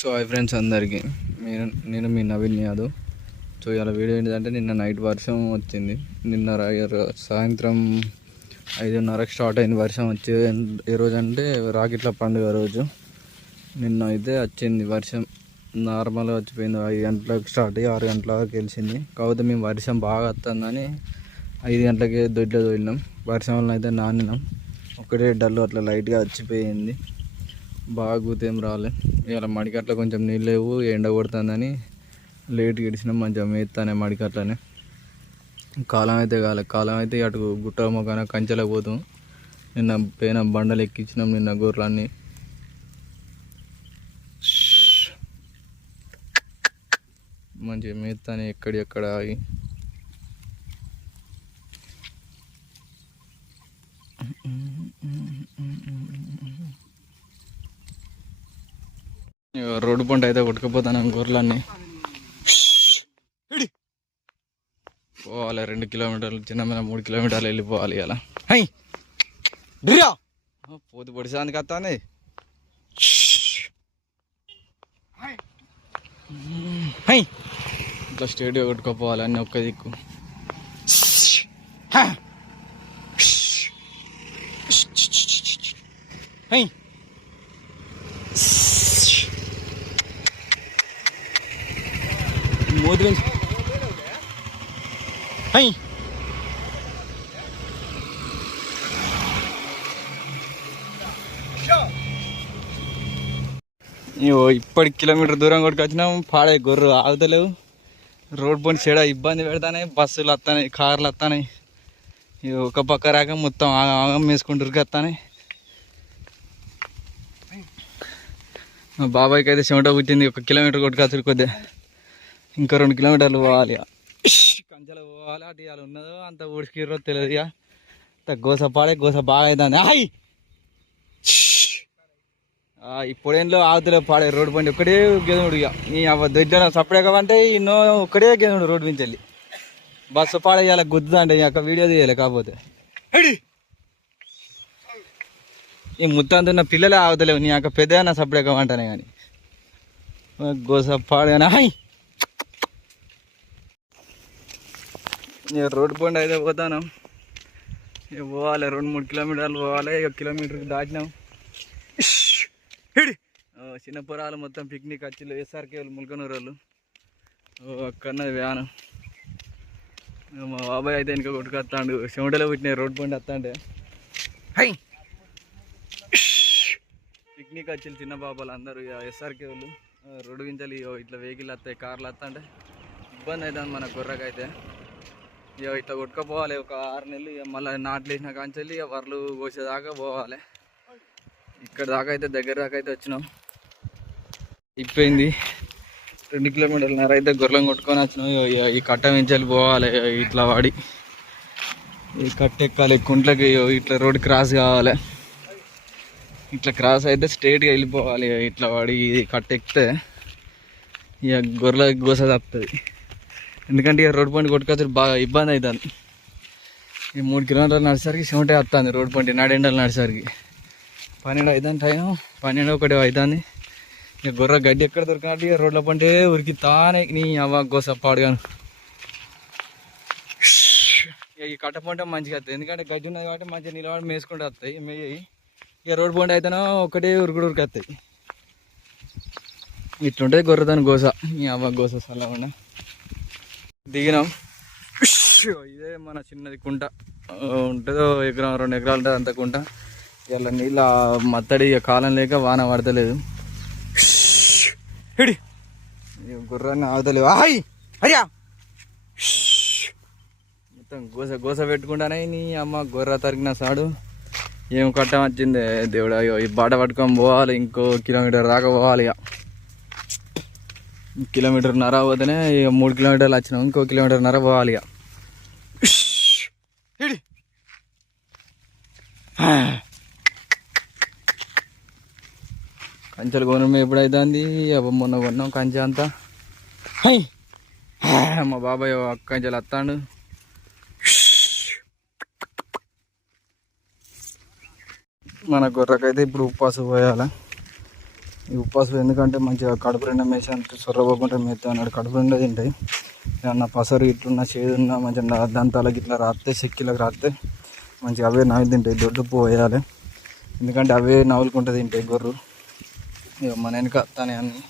So hi friends అందరికీ నేను మీ Naveen Yadav. So ఇలా వీడియో ఏంటంటే నిన్న నైట్ వర్షం వచ్చింది. నిన్న సాయంత్రం 5:30కి స్టార్ట్ అయింది వర్షం వచ్చి. ఏ రోజు అంటే రాకెట్ల పండుగ రోజు. నిన్న అయితే వచ్చింది వర్షం, నార్మల్గా వచ్చిపోయింది. 5 గంటలకు స్టార్ట్ అయ్యి 6 గంటలకు గెలిచింది. కాకపోతే మేము వర్షం బాగా వస్తుందని 5 గంటలకే దొడ్లో తోలినాం. వర్షం వల్ల అయితే నానినాం. ఒకటే డల్లు అట్లా లైట్గా వచ్చిపోయింది, బాగా కూతేం రాలే. ఇలా మడికట్ల కొంచెం నీళ్ళు లేవు, ఎండ కొడుతుందని లేట్గా ఇడిచినాం. మంచిగా మేస్తానే మడికట్లనే. కాలం అయితే కాలం అయితే అటు గుట్ట మొక్కన కంచెలకు పోతాం. నిన్న పైన బండలు ఎక్కించినాం నిన్న గొర్రెలన్నీ. మంచిగా మేస్తానే ఎక్కడెక్కడ ఆగి. రోడ్డు పంట అయితే కొట్టుకుపోతాను గొర్రెలన్నీ. పోవాలి 2 కిలోమీటర్లు, చిన్న 3 కిలోమీటర్లు వెళ్ళిపోవాలి. ఇలా పోతు పొడిసానికి వస్తుంది. ఇట్లా స్టేట్గా కొట్టుకోపోవాలి అన్నీ ఒక్క దిక్కు. మూతి ఇప్పటికి కిలోమీటర్ దూరం కొట్టుకొచ్చినాం. పాడే గొర్రె ఆగుతలేవు. రోడ్ పోనీ చెడ ఇబ్బంది పెడతానే. బస్సులు వస్తాయి, కార్లు వస్తాయి. ఒక పక్క రాక మొత్తం ఆగం వేసుకుంటూ వస్తాయి. మా బాబాయ్కి అయితే చెమట పుట్టింది. 1 కిలోమీటర్ కొట్టుకొచ్చి కొద్దిగా ఇంకా 2 కిలోమీటర్లు పోవాలి. కంచెలు పోవాలి. అటు ఇవాళ ఉన్నదో అంత ఊడికిర్రో తెలియదు. ఇక గోస పాడే గోస బాగా అవుతుంది. ఇప్పుడేంలో ఆవుతలే పాడే రోడ్డు పండి ఒక్కడే గెదుడు. ఇక నీ దగ్గర సపరేట్ కావంటే ఎన్నో ఒక్కడే గెదుడు రోడ్డు నుంచి వెళ్ళి. బస్సు పాడే ఇవాళ గుద్దుతా అంటే అక్కడ వీడియో తీయాలి. కాకపోతే ఈ ముత్తంతున్న పిల్లలే ఆగుతలేవు. నీ అక్క పెద్ద సపరేట్ కావంటానే కానీ గోస పాడేనా. రోడ్డు పండు అయితే పోతాను. ఇక పోవాలి 2-3 కిలోమీటర్లు పోవాలి. 1 కిలోమీటర్కి దాటినాం. చిన్న పొరాలు మొత్తం పిక్నిక్ వచ్చిళ్ళు. ఎస్ఆర్కే వాళ్ళు, ముల్కనూరు వాళ్ళు. అక్కడన్నది వ్యాను. మా బాబాయ్ అయితే వెనక కొట్టుకొస్తాడు. చెమటలో పుట్టినాయి రోడ్డు పండు వస్తాంటే. పిక్నిక్ వచ్చిళ్ళు చిన్న బాబాలు అందరూ. ఎస్ఆర్కే వాళ్ళు రోడ్డు గింజలు ఇట్లా వెహికల్ వస్తాయి, కార్లు వస్తాంటే ఇబ్బంది అవుతుంది మన గొర్రెకైతే. ఇక ఇట్లా కొట్టుకపోవాలి ఒక 6 నెలలు. ఇక మళ్ళీ నాట్లు వేసిన కాంచెల్లి ఇక వరలు కోసేదాకా పోవాలి. ఇక్కడ దాకా అయితే దగ్గర దాకా అయితే వచ్చినాం. ఇప్పింది 2 కిలోమీటర్లన్నర అయితే గొర్రెలను కొట్టుకొని వచ్చినాం. ఈ కట్ట మించాలి పోవాలి. ఇట్లా వాడి ఈ కట్ట ఎక్కాలి కుంట్లకి. ఇట్లా రోడ్ క్రాస్ కావాలి. ఇట్లా క్రాస్ అయితే స్ట్రైట్గా వెళ్ళిపోవాలి. ఇట్లా వాడి కట్ట ఎక్కితే ఇక గొర్రెలకి గోస తప్పుతుంది. ఎందుకంటే ఇక రోడ్డు పండి కొట్టుకొచ్చి బాగా ఇబ్బంది అవుతుంది. ఈ 3 కిలోమీటర్లు నడిచేసరికి చెమటే వస్తుంది రోడ్డు పండి. నడెండలు నడిచేసరికి 12 అవుతుంది టైం. 12-1 అవుతుంది. ఇక గొర్రె గడ్డి ఎక్కడ దొరికినట్టు ఇక రోడ్ల పంటే ఉరికి తానే నీ అవ్వ గోస పాడుగాను. ఇక ఈ కట్ట పంట మంచిగా వస్తుంది. ఎందుకంటే గడ్డి ఉన్నది కాబట్టి మంచిగా నిలబడి మేసుకుంటూ వస్తాయి మేయి. ఇక రోడ్డు పంట అయితేనో ఒకటే ఉరికి వస్తాయి. ఇట్లుంటుంది గొర్రెతోని గోస. నీ అవ్వ గోస సల్లకుండా దిగినాం. ఇదే మన చిన్నది కుంట ఉంటుందో 1 ఎకరం 2 ఎకరాలు ఉంటుంది అంత కుంట. ఇలా నీళ్ళ మత్తడి. ఇక కాలం లేక వాన పడతలేదు. గుర్రాన్ని ఆగుతలేవు. అయ్యా మొత్తం గోస గోస పెట్టుకుంటానే. నీ అమ్మ గొర్రె తరిగిన సాడు ఏం కట్టం వచ్చింది దేవుడా. ఈ బాట పట్టుకొని పోవాలి. ఇంకో కిలోమీటర్ దాకా పోవాలి. ఇక 1.5 కిలోమీటర్ పోతేనే ఇక 3 కిలోమీటర్లు వచ్చినాం. ఇంకో 1.5 కిలోమీటర్ పోవాలి. ఇక కంచెలు కొనడం ఎప్పుడైతుంది. మొన్న కొన్నాం కంచె అంతా. మా బాబాయ్ కంచెలు వస్తాడు. మన గొర్రెకైతే ఇప్పుడు ఉప్పాసు పోయాలి. ఈ ఉప్పాసులు ఎందుకంటే మంచిగా కడుపు నిండా మేసి అంత సొర్రపోకుండా మేస్తా అన్నాడు. కడుపు నిండా తింటాయి. ఏమన్నా పసరు ఇట్లున్నా చేదున్నా మంచిగా దంతాలకి ఇట్లా రాస్తే చెక్కిలకు రాస్తే మంచిగా అవే నవ్వి తింటాయి. దొడ్డు పువ్వు వేయాలి ఎందుకంటే అవే నవ్వులుకుంటూ తింటాయి గొర్రెలు. ఇక మన వెనక వస్తానే అన్నీ.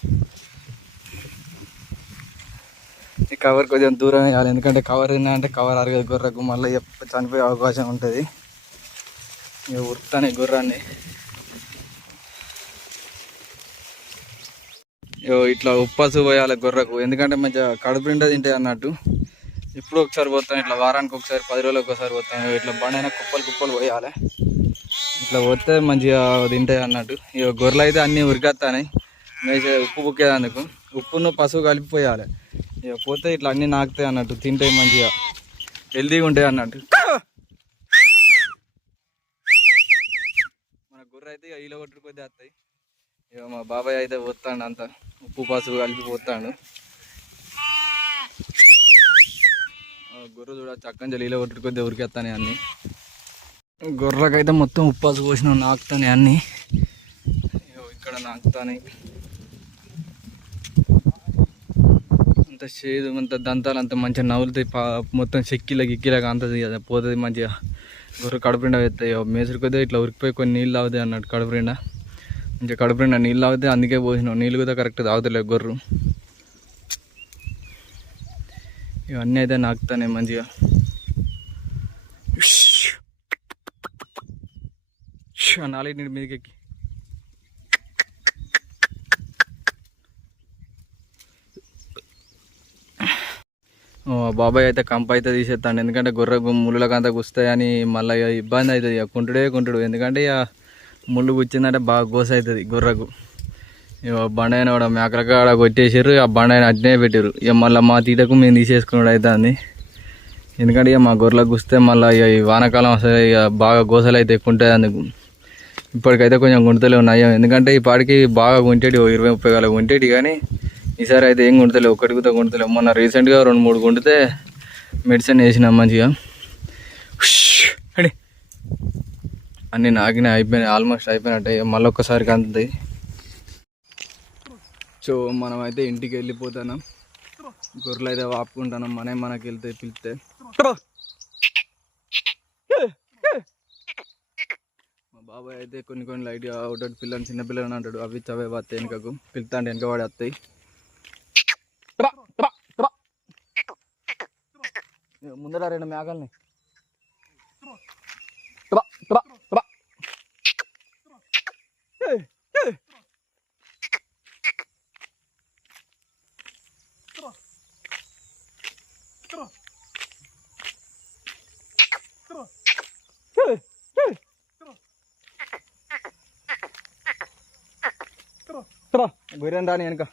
ఈ కవర్ కొంచెం దూరం వేయాలి ఎందుకంటే కవర్ తిన్నా అంటే కవర్ అరగదు గొర్రెకు, మళ్ళీ చనిపోయే అవకాశం ఉంటుంది. ఇక ఉరుకుతానే గుర్రాన్ని. ఇట్లా ఉప్పాసు పోయాలి గొర్రెకు ఎందుకంటే మంచిగా కడుపు నిండా తింటాయి అన్నట్టు. ఇప్పుడు ఒకసారి పోతాను, ఇట్లా వారానికి ఒకసారి 10 రోజులకు ఒకసారి పోతాను. ఇట్లా బండైనా కుప్పలు కుప్పలు పోయాలి. ఇట్లా పోతే మంచిగా తింటాయి అన్నట్టు. ఇక గొర్రెలు అయితే అన్నీ ఉరికేస్తాయి మేసే ఉప్పు బుక్కేదందుకు. ఉప్పును పసుపు కలిపిపోయాలి. ఇక పోతే ఇట్లా అన్నీ నాకుతాయి అన్నట్టు, తింటాయి మంచిగా హెల్తీగా ఉంటాయి అన్నట్టు. మన గొర్రె అయితే ఇక ఈలో కొట్టుకు కొద్ది వస్తాయి. ఇక మా బాబాయ్ అయితే పోతాడు, అంతా ఉప్పు పసుపు కలిపి పోతాడు. గొర్రె చూడ చక్కని ఈలో కొట్టుకు కొద్ది ఉరికేస్తాయి అన్నీ. గొర్రెకైతే మొత్తం ఉప్పు పసుపు పోసిన నాకుతాయి అన్నీ. ఇక్కడ నాకుతాయి అంత చేదు అంత దంతాలు అంత మంచిగా నవ్వులుతాయి. మొత్తం గిక్కిలాగా అంతది కదా పోతుంది మంచిగా. గొర్రె కడుపు నిండా వేస్తాయి. మేసురు కొద్దిగా ఇట్లా ఉరికిపోయి కొన్ని నీళ్ళు తాగుతాయి అన్నట్టు. కడుపు నిండా మంచిగా కడుపు నిండా నీళ్ళు తాగుతాయి. అందుకే పోసినాం, నీళ్ళు కూడా కరెక్ట్ తాగుతలేవు గొర్రెలు. ఇవన్నీ అయితే నాకుతానే మంచిగా. నాలుగు నీటి మీదకి ఎక్కి బాబాయ్ అయితే కంప అయితే తీసేస్తాడు ఎందుకంటే గొర్రె ముళ్ళులకు అంతా గుస్తాయని. మళ్ళీ ఇబ్బంది అవుతుంది ఇక కుంటుడు ఎందుకంటే ఇక ముళ్ళు గుచ్చిందంటే బాగా గోస అవుతుంది గొర్రెకు. ఇక బండైన కూడా మేకలకి ఆడ కొట్టేసారు, ఆ బండైన అట్నే పెట్టారు. ఇక మళ్ళీ మా తీటకు మేము తీసేసుకున్నాడు అవుతుంది. ఎందుకంటే ఇక మా గొర్రెలకు గుస్తే మళ్ళీ ఇక ఈ వానాకాలం వస్తుంది, ఇక బాగా గోసలు అయితే ఎక్కువ ఉంటుంది అందుకు. ఇప్పటికైతే కొంచెం గుంటలే ఉన్నాయి ఎందుకంటే ఈ పాటికి బాగా గుంటేటి 20-30 కాలం గుంటేటి, కానీ ఈసారి అయితే ఏం గుంటలేవు, ఒక్కటి కూడా గుంటలేవు. మొన్న రీసెంట్గా 2-3 గుంటితే మెడిసిన్ వేసినాం మంచిగా. అన్నీ నాకినా అయిపోయినాయి, ఆల్మోస్ట్ అయిపోయినట్టే. మళ్ళీ ఒక్కసారికి అందుతాయి. సో మనమైతే ఇంటికి వెళ్ళిపోతాను. గొర్రెలు అయితే వాపుకుంటాను, మనకి వెళ్తే పిలిస్తే. మా బాబాయ్ అయితే కొన్ని లైట్గా ఒకటి పిల్లలు చిన్న పిల్లలు అంటాడు, అవి చవే వస్తాయి వెనుకకు పిలుతా అంటే వెనక వాడి వస్తాయి. ముందర 2 మేకల్ని గొర్రెని రాని వెనక.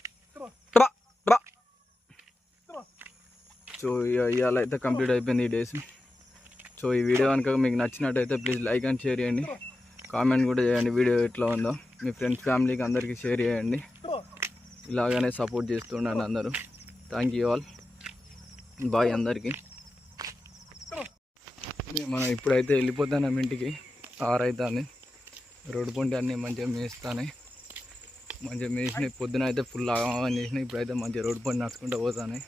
సో ఇవాళ అయితే కంప్లీట్ అయిపోయింది ఈ డేస్. సో ఈ వీడియో కనుక మీకు నచ్చినట్టయితే ప్లీజ్ లైక్ అండ్ షేర్ చేయండి, కామెంట్ కూడా చేయండి వీడియో ఎట్లా ఉందో. మీ ఫ్రెండ్స్ ఫ్యామిలీకి అందరికీ షేర్ చేయండి. ఇలాగనే సపోర్ట్ చేస్తుండండి అందరూ. థ్యాంక్ యూ ఆల్, బాయ్ అందరికీ. మనం ఇప్పుడైతే వెళ్ళిపోతాం ఇంటికి. 6 అవుతుంది. రోడ్డు పొంటి అన్నీ మంచిగా మేస్తానే, మంచిగా మేసినాయి. పొద్దున అయితే ఫుల్ ఆగమని చేసినాయి. ఇప్పుడైతే మంచిగా రోడ్డు పొంటి నడుచుకుంటూ పోతానే.